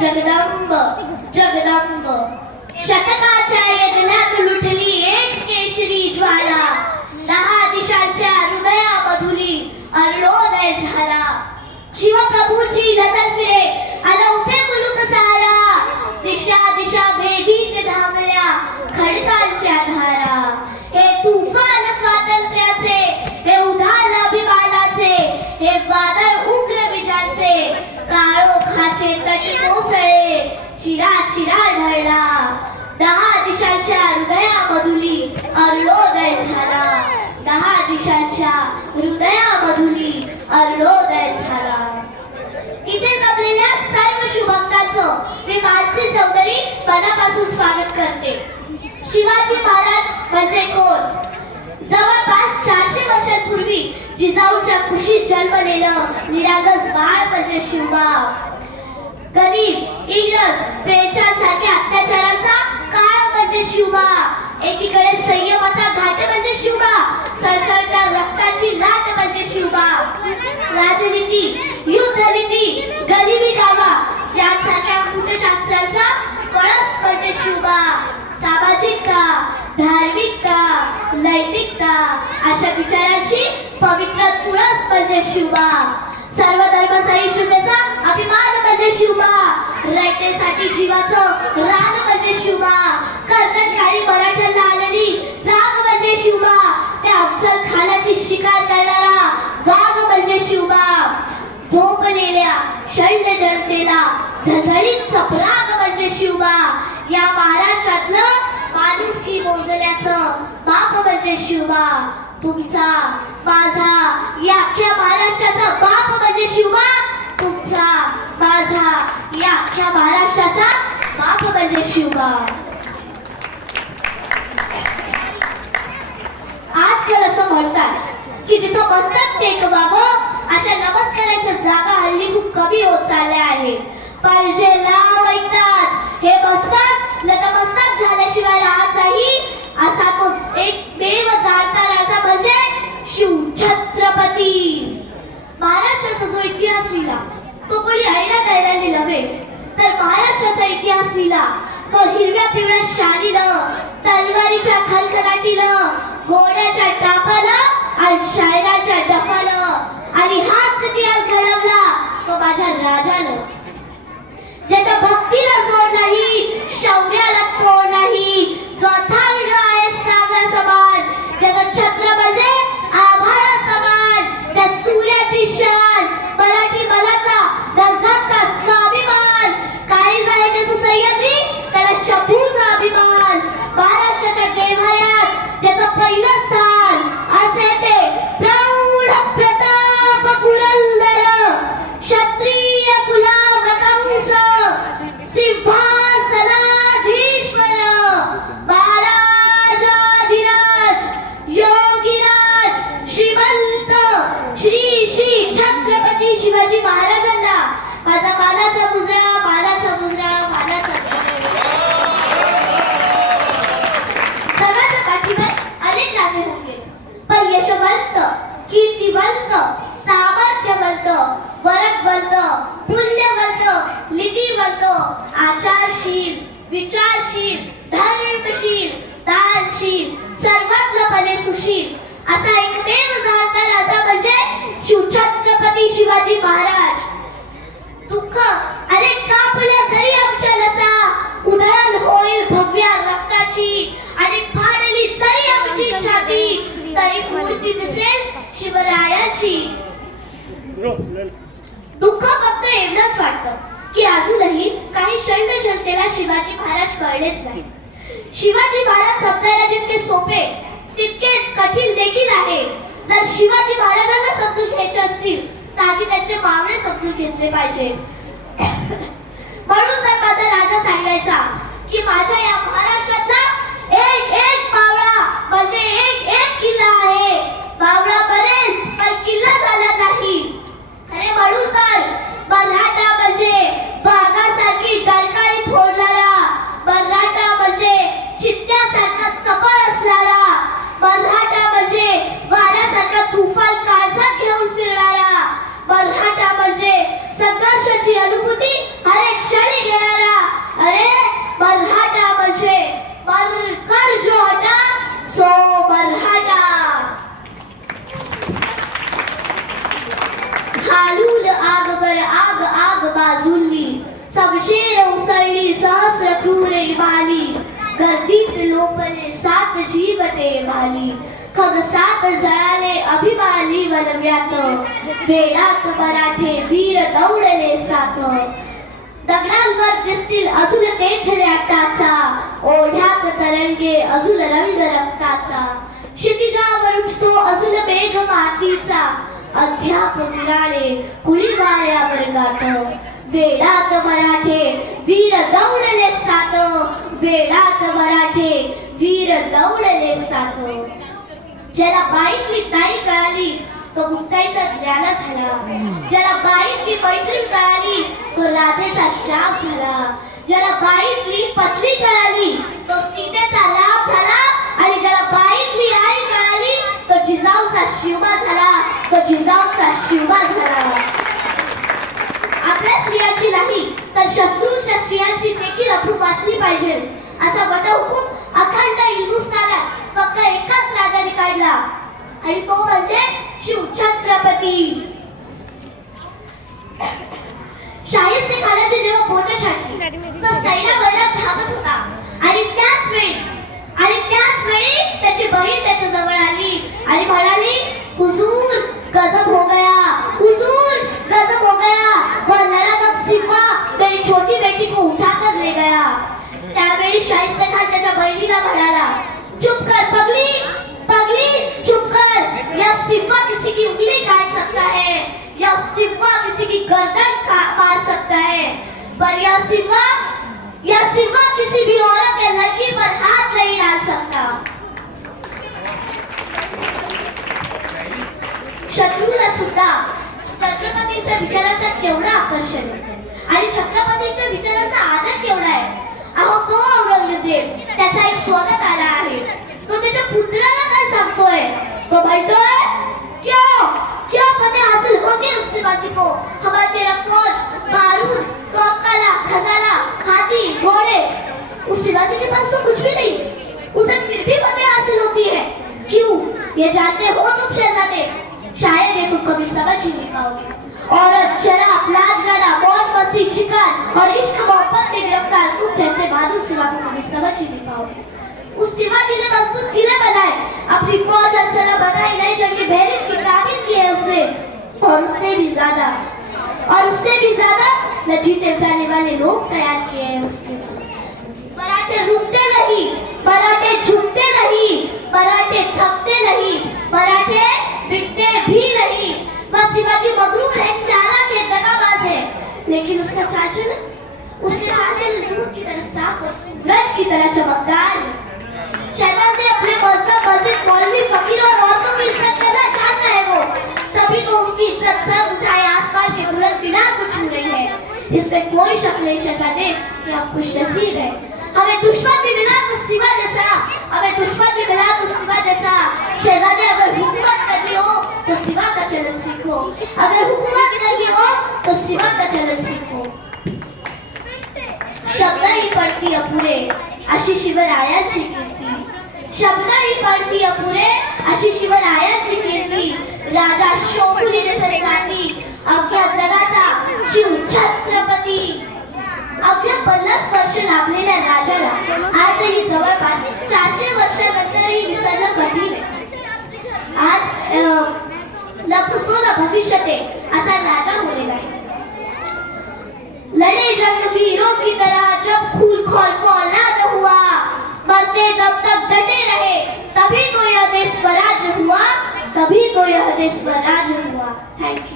जगदंब जगदंब शतकाच्या यज्ञात लुटली एक केशरी ज्वाला 10 दिशांच्या हृदयामधुली अरुणोदय झाला शिवप्रभूची लजत फिरे अलौठे मुलुक सारा दिशा दिशा भेदीत धावल्या खडकांच्या धारा हे तुफान स्वातंत्र्याचे हे उधाण अभिमानाचे हे वादळ उग्र विजाचे काळोखाचे तटी कोसळे चिरा चिरा ढळला 10 दिशांच्या हृदयामधुली अरुणोदय झाला 10 दिशांच्या हृदयामधुली अरुणोदय झाला इथे जमलेल्या सर्व शुभकांचं मी मानसी चौधरी मनापासून स्वागत करते शिवाजी महाराज म्हणजे कोण जवळपास 400 वर्षांपूर्वी जिजाऊच्या कुशीत जन्मलेलं निरागस बाळ म्हणजे शिवबा गरीब इंग्रज प्रेमचंदसारख्या अत्याचाराचा काळ म्हणजे शिवबा एकीकडे संयमाचा घाट म्हणजे शिवबा सळसळत्या रक्ताची लाट म्हणजे शिवबा राजनीती युद्धनीती गरिबी कामा यांसारख्या कूटशास्त्राचा कळस म्हणजे शिवबा सामाजिकता धार्मिकता नैतिकता अशा विचारांची पवित्र तुळस म्हणजे शिवबा सर्व धर्म सहिष्णुतेचा अभिमान म्हणजे शिवबा रयतेसाठी जीवाचं रान म्हणजे शिवबा कर्तनकारी मराठ्यांना आलेली जाग म्हणजे शिवबा त्या अफजल खानाची शिकार करणारा वाघ म्हणजे शिवबा झोपलेल्या शैल्य जनतेला झळझळीत चपराक म्हणजे शिवबा या महाराष्ट्रातलं माणुसकी मोजल्याचं बाप म्हणजे शिवबा तुमचा माझा या अख्ख्या महाराष्ट्राचा बाप म्हणजे शिवबा तुमचा माझा या अख्ख्या महाराष्ट्राचा बाप म्हणजे शिवबा आजकाल असं म्हणतात की जिथं बसतात टेकवावं अशा नमस्काराच्या जागा हल्ली खूप कमी होत चालल्या आहेत पण जे लाव ऐकतात हे बसतात नतमस्तक झाल्याशिवाय राहत नाही असा तो एकमेव जाणता राजा म्हणजे शिवछत्रपती महाराष्ट्राचा जो इतिहास लिहिला तो कोणी आईला गायला नव्हे तर महाराष्ट्राचा इतिहास लिहिला तो हिरव्या पिवळ्या शालीनं तलवारीच्या खलखलाटीनं घोड्याच्या टापानं आणि शायराच्या डफानं आणि हाच इतिहास घडवला तो माझ्या राजानं ज्याच्या भक्तीला जोड नाही शौर्याला तोड नाही जो अथांग आहे सागरा समान ज्याचा छत्र म्हणजे आभाळा समान त्या सूर्याची शान मराठी मनाचा धगधगता स्वाभिमान काळीज आहे ज्याचं सह्याद्री त्याला शंभूचा अभिमान महाराष्ट्राच्या देव्हाऱ्यात ज्याचं पहिलं स्थान असे ते प्रौढ प्रताप पुरंदर क्षत्रिय कुलावतंस सिंहासनाधीश्वर महाराजाधिराज योगीराज श्रीमंत श्री श्री छत्रपती शिवाजी महाराजांना माझा मानाचा मुजरा मानाचा मुजरा मानाचा जगाच्या पाठीवर अनेक राजे होते पण यशवंत कीर्तिवंत सामर्थ्यवंत वरदवंत पुण्यवंत लिपीवंत आचारशील विचारशील धर्मशील दानशील सर्वज्ञपणे सुशील असा एकमेव जाणता राजा म्हणजे शिवछत्रपती शिवाजी महाराज दुःख अरे कापल्या जरी आमच्या नसा उधळण होईल भव्य रक्ताची आणि फाडली जरी आमची छाती तरी मूर्ती दिसेल शिवरायाची दुःख फक्त एवढंच वाटतं की अजूनही काही शैल्य जनतेला शिवाजी महाराज कळलेच नाही शिवाजी महाराज समजायला जितके सोपे तितकेच कठीण देखील आहे जर शिवाजी महाराजांना समजून घ्यायचे असतील तर आधी त्यांचे मावळे समजून घेतले पाहिजे म्हणून तर माझा राजा सांगायचा की माझ्या या महाराष्ट्रातला एक एक मावळा म्हणजे एक एक किल्ला आहे मावळा बरेल पण किल्ला झाला नाही अरे म्हणून तर मराठा म्हणजे वाघासारखी डरकाळी फोडणारा मराठा म्हणजे चित्त्यासारखा चपळ असणारा मराठा म्हणजे वाऱ्यासारखा तुफान काळजा घेऊन फिरणारा मराठा म्हणजे संघर्षाची अनुभूती हर एक क्षणी गर्दीत लोपले सात जीव ते भाली, खग सात जळाले अभिमानी वनव्यात, वेळात मराठे वीर दौडले सात, दगडांवर दिसतील अजून पेठल्या टाचा, ओढ्यात तरंगे अजून रंग रक्ताचा, क्षितिजावर उठतो अजून मेघ मातीचा, अध्याप विराळे कुळी वाऱ्यावर गात, वेळात मराठे वीर दौडले सात, वेळात मराठे वीर दौडले सात. ज्याला बाईतली ताई कळाली तो मुक्ताईचा ज्ञाना झाला, ज्याला बाईतली मैत्रीण कळाली तो राधेचा शाप झाला, ज्याला बाईतली पत्नी कळाली तो सीतेचा लाभ झाला, आणि ज्याला बाईतली आई कळाली तो जिजाऊचा शिवबा झाला, तो जिजाऊचा शिवबा झाला. आपल्या स्त्रियांची नाही तर शत्रूंच्या स्त्रियांची देखील अप्रूप वाचली पाहिजे असा वटहुकूम अखंड हिंदुस्थानात फक्त एकाच राजाने काढला, आणि तो म्हणजे शिवछत्रपती. शाहिस्ते खानाची जेव्हा बोट छाटली तो सैन्यावर धावत होता, आणि त्याच वेळी त्याची बहीण त्याच्या जवळ आली आणि म्हणाली, हुजूर गजब हो गया, हुजूर गजब हो गया, वह लड़ाकू सिपा मेरी छोटी बेटी को उठाकर ले गया. त्यावेळी शाहिस्ते खान त्याच्या बहिणीला म्हणाला, चुप कर पगली, पगली चुप कर, यह सिपा किसी की उंगली काट सकता है, यह सिपा किसी की गर्दन मार सकता है, पर यह सिपा किसी भी औरत या लड़की पर हाथ नहीं डाल सकता. शत्रूला सुद्धा छत्रपतींच्या विचाराचा केवढा आकर्षण आणि छत्रपतींच्या विचाराचा आदर केवढा आहे. अहो तो औरंगजेब, त्याचा एक स्वागत आला आहे, तो त्याच्या पुत्राला काय सांगतोय, तो म्हणतोय, क्यों फतेह हासिल होगी उस शिवाजी को, हमारी तेरा फौज, बारूद, तोपखाना, खजाना, हाथी, घोड़े, उस शिवाजी के पास तो कुछ भी नहीं, उसे फिर भी फतेह हासिल होती है. क्यों? ये जानते हो तुम शहजादे, शायद ये तुम कभी समझ ही नहीं पाओगे. औरत, शराब, लाज गाना, मौज मस्ती, शिकार और इश्क मोहब्बत में गिरफ्तार तुम जैसे बहादुर सिवा को कभी समझ ही नहीं पाओगे. उस शिवाजी ने मजबूत किले बनाए, अपनी फौज अनसला बनाई, नई जंगी बहरीज की तामीर की है उसने, और उससे भी ज्यादा न जीते जाने वाले लोग तैयार किए हैं उसके. मराठे रुकते नहीं, मराठे झुकते नहीं, मराठे थकते नहीं, मराठे बिकते भी नहीं. वह शिवाजी मगरूर है, चालाक है, दगाबाज है, लेकिन उसका चांचल दूध की तरह साफ और सूरज की तरह चमकदार है. शहजादे अपने मजहब, मस्जिद, मौलवी, फकीर और औरतों की इज्जत करना जानता है वो, तभी तो उसकी इज्जत सर उठाए आसमान के बुलंद मीनार को छू रही है. इसमें कोई शक नहीं शहजादे कि आप खुशनसीब हैं. हमें दुश्मन भी मिला तो सिवा जैसा, हमें दुश्मन भी मिला तो सिवा जैसा. शहजादे अगर हुकूमत करनी हो तो सिवा का चलन सीखो, अगर हुकूमत करनी हो तो सिवा का चलन सीखो. शब्दही पडती अपुरे अशी शिवरायांची कीर्ती, शब्दही पडती अपुरे अशी शिवरायांची कीर्ती. राजा शोभुलीने सरकारती अवघ्या जगाचा शिवछत्रपती. अवघ्या 50 वर्ष लाभलेल्या राजाला आजही जवळपास 400 वर्षानंतरही विसरणं कठीण आहे. आज न भूतो न भविष्यते असा राजा बोलेला आहे. लड़े जंग वीरों की तरह जब खून खौल फौलाद हुआ, मरते दब तक डटे रहे, तभी तो यह देश स्वराज हुआ, तभी तो यह देश स्वराज हुआ. Thank you.